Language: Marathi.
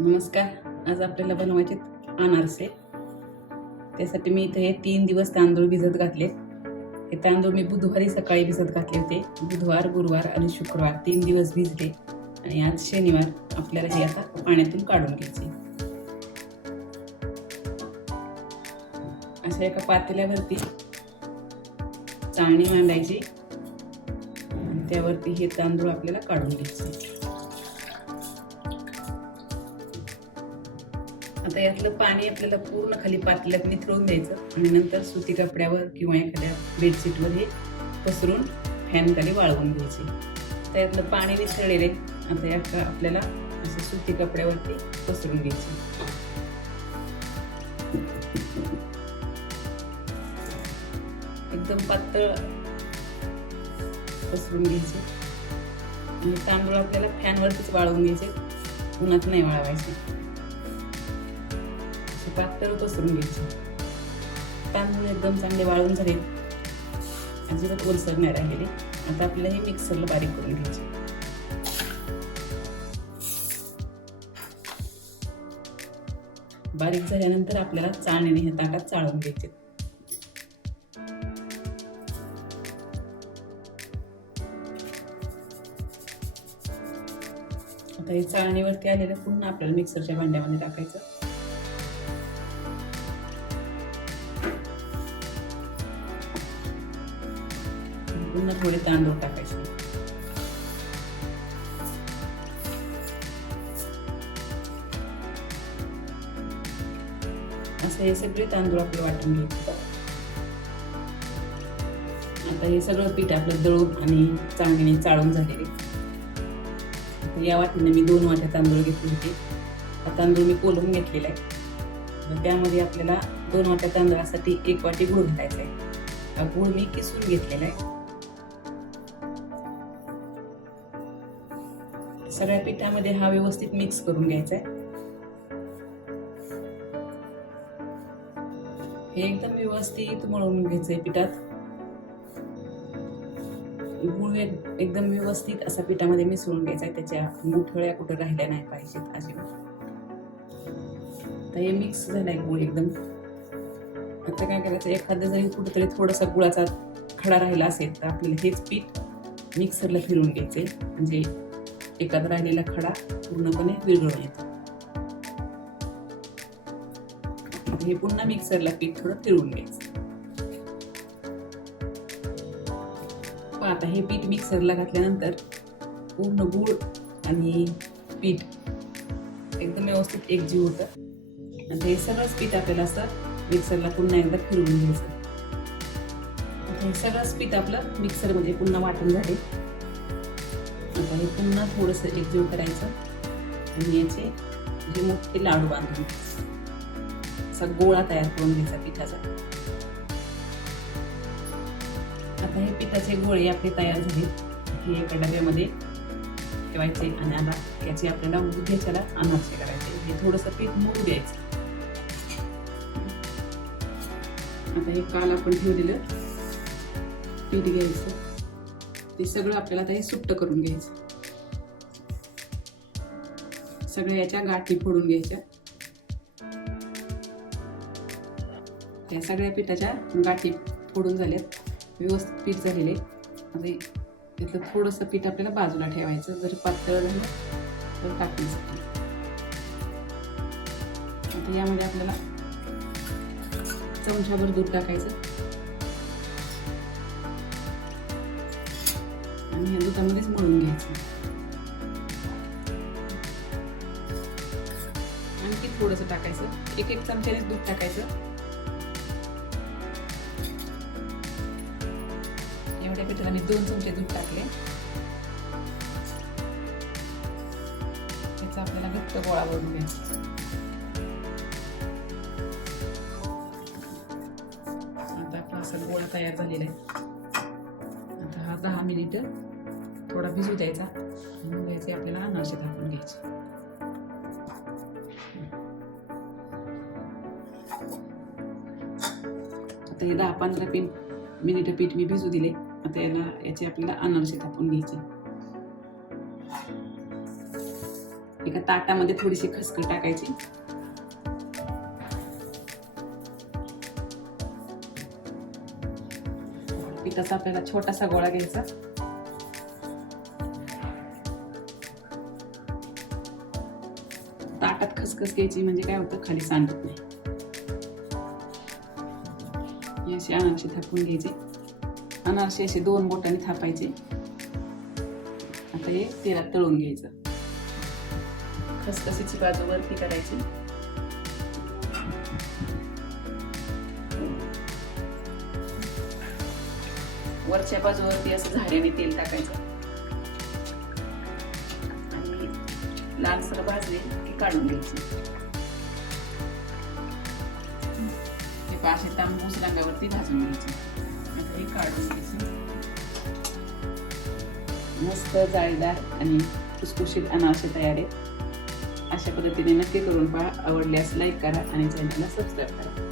नमस्कार. आज आपल्याला बनवायचे अनारसे. त्यासाठी मी इथे हे तीन दिवस तांदूळ भिजत घातले. हे तांदूळ मी बुधवारी सकाळी भिजत घातले होते. बुधवार गुरुवार आणि शुक्रवार तीन दिवस भिजले. आणि आज शनिवार आपल्याला हे आता पाण्यातून काढून घ्यायचे. अशा एका पातेल्यावरती चाळणी मांडायची. आणि त्यावरती हे तांदूळ आपल्याला काढून घ्यायचे. आता यातलं पाणी आपल्याला पूर्ण खाली पातल्यात निथळून द्यायचं आणि नंतर सुती कपड्यावर किंवा एखाद्या बेडशीटवर हे पसरून फॅनखाली वाळवून घ्यायचे. तर यातलं पाणी निसळलेले आता या का- आपल्याला असं सुती कपड्यावरती पसरून घ्यायचे. एकदम पातळ पसरून घ्यायचे. आणि तांदूळ आपल्याला फॅनवरतीच वाळवून घ्यायचे. उन्हात नाही वाळवायचे. असे पातळ पसरून घ्यायची तांदूळ एकदम चांगले वाळून झाले. अजिबात ओलसर नाही राहिले आता आपल्याला हे मिक्सरला बारीक करून घ्यायचे. बारीक झाल्यानंतर आपल्याला चाळणीने हे ताटात चाळून घ्यायचे. आता हे चाळणीवरती आलेलं पुन्हा आपल्याला मिक्सरच्या भांड्यामध्ये टाकायचं. पुन्हा थोडे तांदूळ टाकायचे. असं हे सगळे तांदूळ आपले वाटून घ्यायचे आता हे सगळं पीठ आपलं दळून आणि चांगलीने चाळून झालेले. या वाटीने मी दोन वाट्या तांदूळ घेतले होते. हा तांदूळ मी कोलून घेतलेला आहे. त्यामध्ये आपल्याला दोन वाट्या तांदळासाठी एक वाटी गूळ घालायचा आहे. हा गूळ मी किसून घेतलेला आहे. सगळ्या पिठामध्ये हा व्यवस्थित मिक्स करून घ्यायचा आहे हे एकदम व्यवस्थित मळून घ्यायचंय पिठात. गुळ एकदम व्यवस्थित असा पिठामध्ये मिसळून घ्यायचा आहे त्याच्या मुठळ्या कुठं राहिल्या नाही पाहिजेत अजिबात तर हे मिक्स झालाय गुळ एकदम. आता काय करायचं एखादं जरी कुठेतरी थोडासा गुळाचा खडा राहिला असेल तर आपल्याला हेच पीठ मिक्सरला फिरवून घ्यायचे म्हणजे एखादा राहिलेला खडा पूर्णपणे विरघळून येतो. हे पुन्हा मिक्सरला पीठ थोडं फिरवून घ्यायचं. आता हे पीठ मिक्सरला घातल्यानंतर पूर्ण गूळ आणि पीठ एकदम व्यवस्थित एकजीव होतं. आणि हे सगळंच पीठ आपल्याला असं मिक्सरला पुन्हा एकदा फिरवून घ्यायचं. हे सगळंच पीठ आपलं मिक्सरमध्ये पुन्हा वाटून झाले. आता हे पुन्हा थोडंसं एकजीव करायचं. आणि याचे जे मोठे लाडू बांधून. असा गोळा तयार करून घ्यायचा पिठाचा. आता हे पिठाचे गोळे आपले तयार झाले. हे एका डब्यामध्ये ठेवायचे आणि आता याचे आपल्याला उद्याच्याला अनारसे करायचे. हे थोडंसं पीठ मोडू द्यायचं. आता हे काल आपण ठेवलेलं पीठ घ्यायचं. ते सगळं आपल्याला आता हे सुट्ट करून घ्यायचं. सगळ्या याच्या गाठी फोडून घ्यायच्या. त्या सगळ्या पिठाच्या गाठी फोडून झाल्यात. व्यवस्थित पीठ झालेले. म्हणजे त्यातलं थोडंसं पीठ आपल्याला बाजूला ठेवायचं. जर पातळ झालं तर टाकण्यासाठी. आता यामध्ये आपल्याला चमच्याभर दूध टाकायचं. आणि या दुधामध्येच मळून घ्यायचं. आणखी थोडंसं टाकायचं. एक एक चमच्यानेच दूध टाकायचं. एवढ्या पिठाला मी दोन चमचे दूध टाकले. त्याचा आपल्याला घट्ट गोळा बनवून घ्यायचा. आता आपला असा गोळा तयार झालेला आहे. आता हा दहा मिनिट थोडा भिजू द्यायचा. मग याचे आपल्याला अनारसे टाकून घ्यायचे. आता हे दहा पंधरा पिन मिनिटं पीठ मी भिजू दिले. आता याला याचे आपल्याला अनारसे थापून घ्यायचे. एका ताटामध्ये थोडीशी खसखस टाकायची. पिठाचा आपल्याला छोटासा गोळा घ्यायचा. ताटात खसखस घ्यायची म्हणजे काय होतं? खाली सांडत नाही. ही अशी अनारशी थापून घ्यायची. अनारशी अशी दोन बोटांनी थापायचे. आता हे तेलात तळून घ्यायचं. खसखसीची बाजू वरती करायची. वरच्या बाजूवरती असं झाड्याने तेल टाकायचं. लालसर भाजले की काढून घ्यायचे. हे पाशे तांबूस रंगावरती भाजून घ्यायचे. आता हे काढून घ्यायचं. मस्त जाळीदार आणि खुसखुशीत अनारसे तयार आहेत. अशा पद्धतीने नक्की करून पहा. आवडल्यास लाईक करा आणि चॅनलला सबस्क्राईब करा.